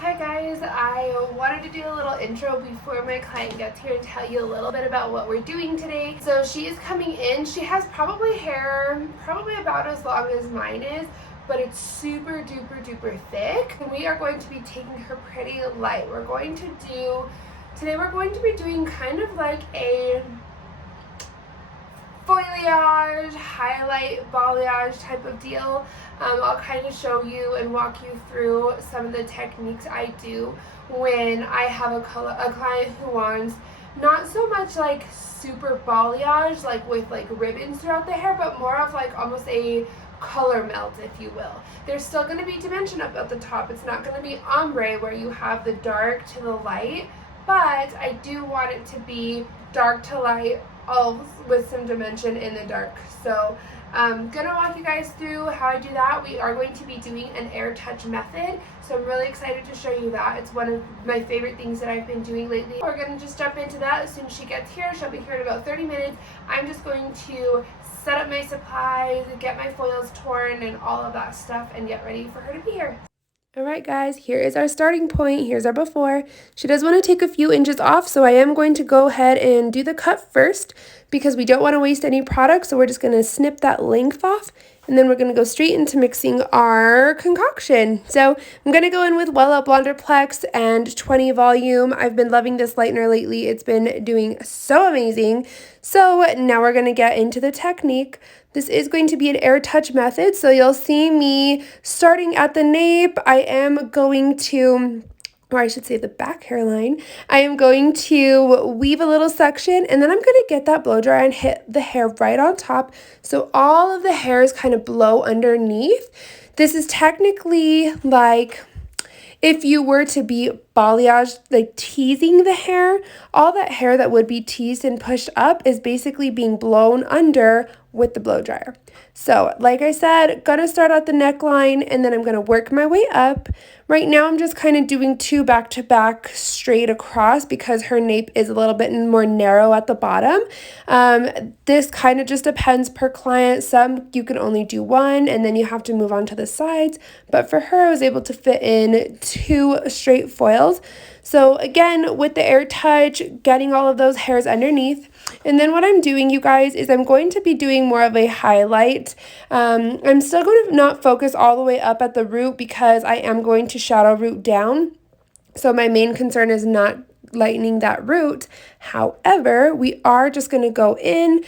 Hi guys, I wanted to do a little intro before my client gets here and tell you a little bit about what we're doing today. So she is coming in. She has probably hair about as long as mine is, but it's super duper thick. And we are going to be taking her pretty light. Today we're going to be doing kind of like a foliage, highlight, balayage type of deal. I'll kind of show you and walk you through some of the techniques I do when I have a client who wants not so much like super balayage, like with like ribbons throughout the hair, but more of like almost a color melt, if you will. There's still going to be dimension up at the top. It's not going to be ombre where you have the dark to the light, but I do want it to be dark to light, all with some dimension in the dark. So I'm gonna walk you guys through how I do that. We are going to be doing an Airtouch method, so I'm really excited to show you that. It's one of my favorite things that I've been doing lately. We're gonna just jump into that as soon as she gets here. She'll be here in about 30 minutes. I'm just going to set up my supplies, get my foils torn and all of that stuff, and get ready for her to be here. Alright guys, here is our starting point. Here's our before. She does want to take a few inches off, so I am going to go ahead and do the cut first because we don't want to waste any product, so we're just going to snip that length off, and then we're going to go straight into mixing our concoction. So I'm going to go in with Wella Blondorplex and 20 volume. I've been loving this lightener lately. It's been doing so amazing. So now we're going to get into the technique. This is going to be an Airtouch method, so you'll see me starting at the nape. I am going to, or I should say the back hairline, I am going to weave a little section, and then I'm going to get that blow dryer and hit the hair right on top so all of the hairs kind of blow underneath. This is technically like if you were to be balayage, like teasing the hair, all that hair that would be teased and pushed up is basically being blown under with the blow dryer. So like I said, gonna start at the neckline and then I'm gonna work my way up. Right now I'm just kind of doing two back to back straight across because her nape is a little bit more narrow at the bottom. This kind of just depends per client. Some you can only do one and then you have to move on to the sides, but for her I was able to fit in two straight foils. So again, with the Airtouch, getting all of those hairs underneath. And then what I'm doing, you guys, is I'm going to be doing more of a highlight. I'm still going to not focus all the way up at the root because I am going to shadow root down. So my main concern is not lightening that root. However, we are just going to go in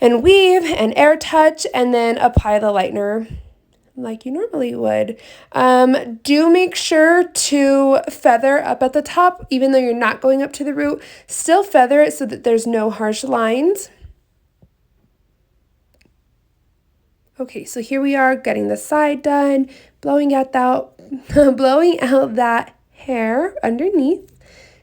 and weave and Airtouch and then apply the lightener like you normally would. Do make sure to feather up at the top, even though you're not going up to the root. Still feather it so that there's no harsh lines. Okay, so here we are getting the side done, blowing out that hair underneath.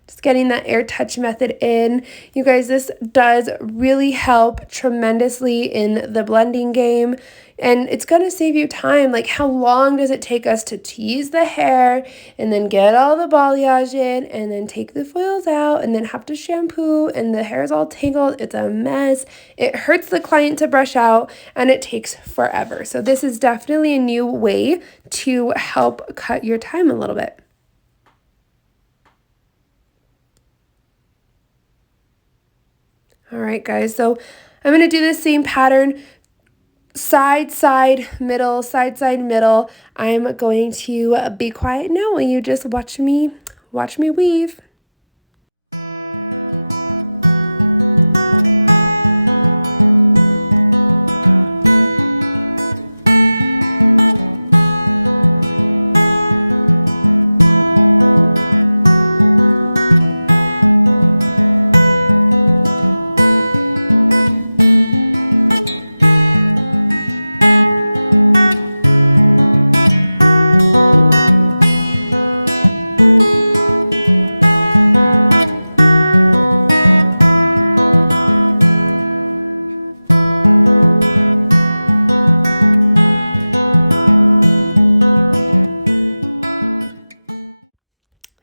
Just getting that Airtouch method in. You guys, this does really help tremendously in the blending game. And it's going to save you time. Like, how long does it take us to tease the hair and then get all the balayage in and then take the foils out and then have to shampoo and the hair is all tangled? It's a mess. It hurts the client to brush out and it takes forever. So this is definitely a new way to help cut your time a little bit. All right, guys, so I'm going to do the same pattern, side, middle, side, middle. I'm going to be quiet now while you just watch me weave.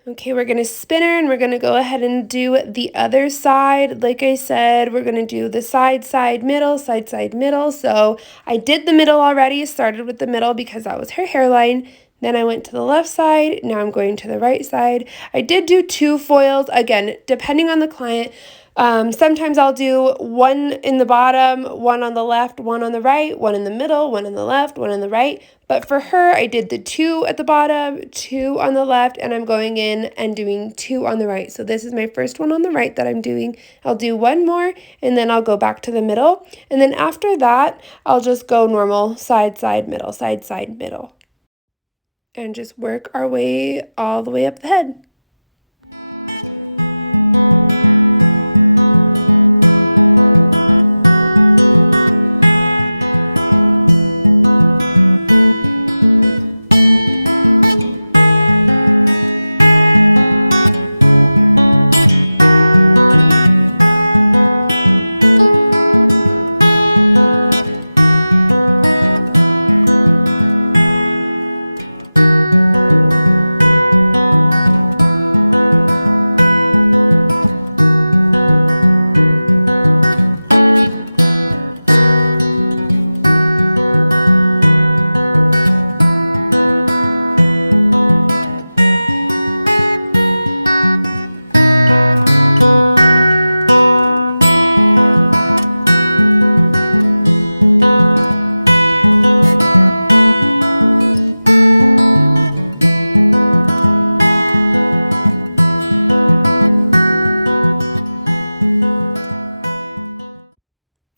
Okay, we're going to spin her and we're going to go ahead and do the other side. Like I said, we're going to do the side, middle, side, middle. So I did the middle already, started with the middle because that was her hairline. Then I went to the left side. Now I'm going to the right side. I did do 2 foils. Again, depending on the client, sometimes I'll do 1 in the bottom, 1 on the left, 1 on the right, 1 in the middle, 1 in the left, 1 in the right. But for her, I did the 2 at the bottom, 2 on the left, and I'm going in and doing 2 on the right. So this is my first one on the right that I'm doing. I'll do 1 more, and then I'll go back to the middle. And then after that, I'll just go normal side, side, middle, side, side, middle. And just work our way all the way up the head.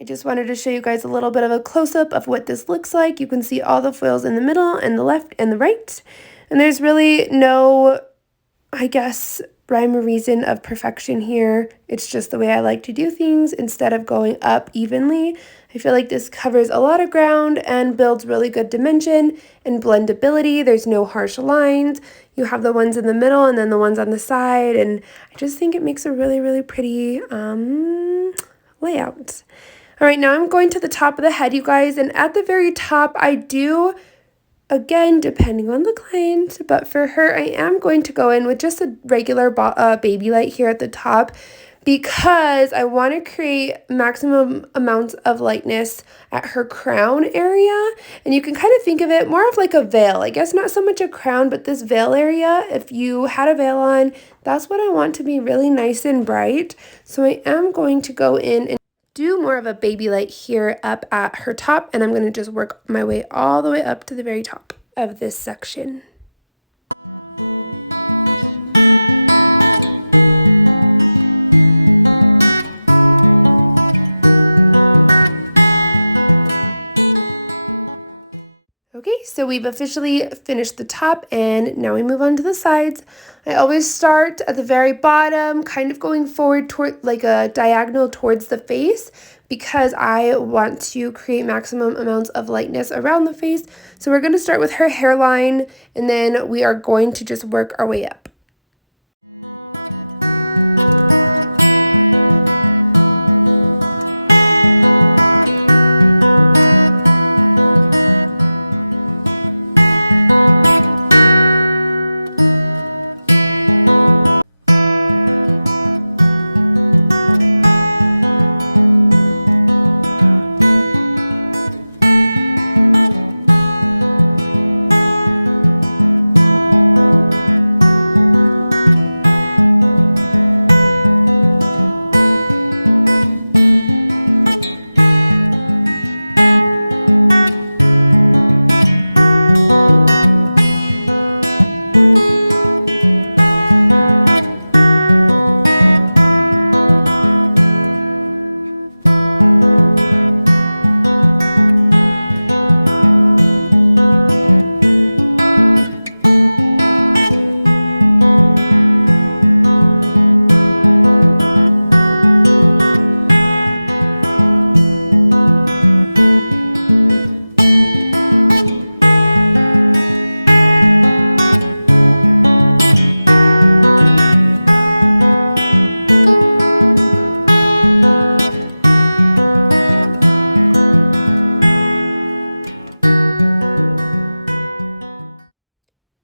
Just wanted to show you guys a little bit of a close-up of what this looks like. You can see all the foils in the middle and the left and the right. And there's really no, I guess, rhyme or reason of perfection here. It's just the way I like to do things instead of going up evenly. I feel like this covers a lot of ground and builds really good dimension and blendability. There's no harsh lines. You have the ones in the middle and then the ones on the side. And I just think it makes a really, really pretty layout. All right, now I'm going to the top of the head, you guys, and at the very top, I do, again, depending on the client, but for her, I am going to go in with just a regular baby light here at the top because I want to create maximum amounts of lightness at her crown area, and you can kind of think of it more of like a veil. I guess not so much a crown, but this veil area, if you had a veil on, that's what I want to be really nice and bright. So I am going to go in and do more of a baby light here up at her top, and I'm going to just work my way all the way up to the very top of this section. Okay, so we've officially finished the top and now we move on to the sides. I always start at the very bottom, kind of going forward toward like a diagonal towards the face because I want to create maximum amounts of lightness around the face. So we're going to start with her hairline and then we are going to just work our way up.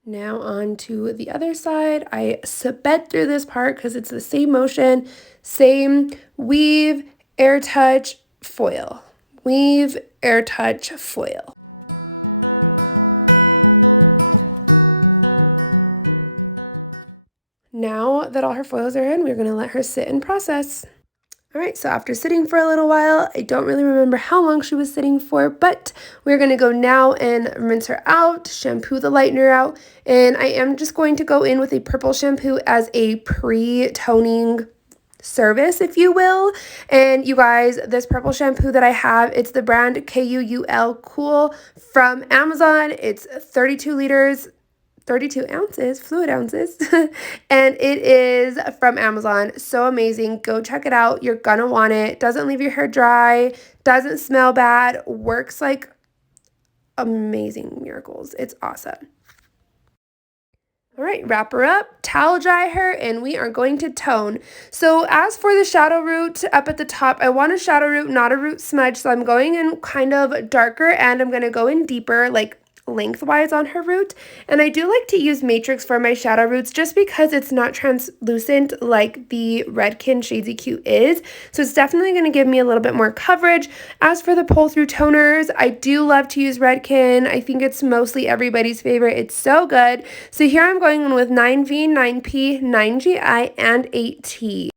Now on to the other side. I sped through this part because it's the same motion, same weave, air touch, foil. Weave, air touch, foil. now that all her foils are in, we're going to let her sit and process. All right, so after sitting for a little while, I don't really remember how long she was sitting for, but we're going to go now and rinse her out, shampoo the lightener out, and I am just going to go in with a purple shampoo as a pre-toning service, if you will. And you guys, this purple shampoo that I have, it's the brand KUUL Cool from Amazon. It's 32 liters. 32 ounces, fluid ounces, and it is from Amazon. So amazing. Go check it out. You're gonna want it. Doesn't leave your hair dry, doesn't smell bad, works like amazing miracles. It's awesome. All right, wrap her up, towel dry her, and we are going to tone. So as for the shadow root up at the top, I want a shadow root, not a root smudge. So I'm going in kind of darker and I'm going to go in deeper, like lengthwise on her root. And I do like to use Matrix for my shadow roots just because it's not translucent like the Redken Shades EQ is. So it's definitely going to give me a little bit more coverage. As for the pull through toners, I do love to use Redken. I think it's mostly everybody's favorite. It's so good. So here I'm going in with 9V, 9P, 9GI, and 8T.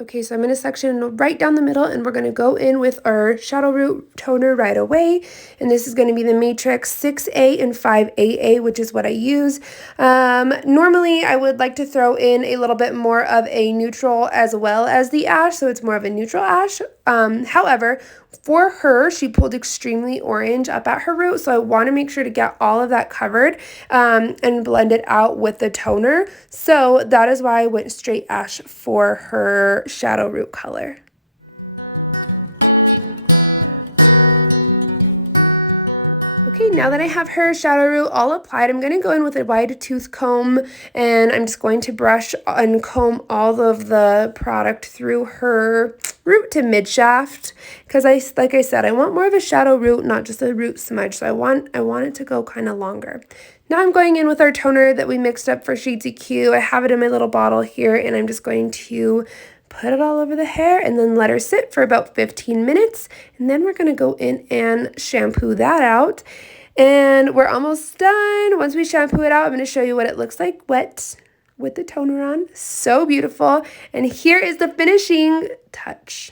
Okay, so I'm going to section right down the middle, and we're going to go in with our shadow root toner right away. And this is going to be the Matrix 6A and 5AA, which is what I use. Normally, I would like to throw in a little bit more of a neutral as well as the ash, so it's more of a neutral ash. However, for her, she pulled extremely orange up at her root, so I want to make sure to get all of that covered and blend it out with the toner. So that is why I went straight ash for her shadow root color. Now that I have her shadow root all applied, I'm going to go in with a wide tooth comb, and I'm just going to brush and comb all of the product through her root to mid shaft, because like I said, I want more of a shadow root, not just a root smudge. So I want it to go kind of longer. Now I'm going in with our toner that we mixed up for Shades EQ. I have it in my little bottle here, and I'm just going to put it all over the hair and then let her sit for about 15 minutes. And then we're going to go in and shampoo that out. And we're almost done. Once we shampoo it out, I'm going to show you what it looks like wet with the toner on. So beautiful. And here is the finishing touch.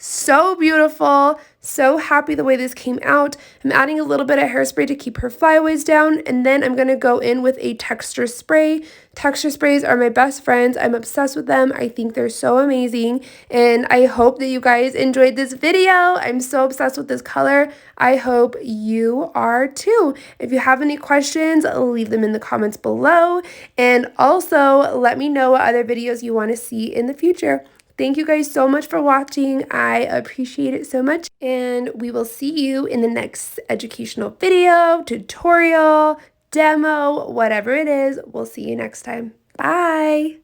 So beautiful. So happy the way this came out. I'm adding a little bit of hairspray to keep her flyaways down, and then I'm going to go in with a texture spray. Texture sprays are my best friends. I'm obsessed with them. I think they're so amazing, and I hope that you guys enjoyed this video. I'm so obsessed with this color. I hope you are too. If you have any questions, leave them in the comments below, and also let me know what other videos you want to see in the future. Thank you guys so much for watching. I appreciate it so much. And we will see you in the next educational video, tutorial, demo, whatever it is. We'll see you next time. Bye.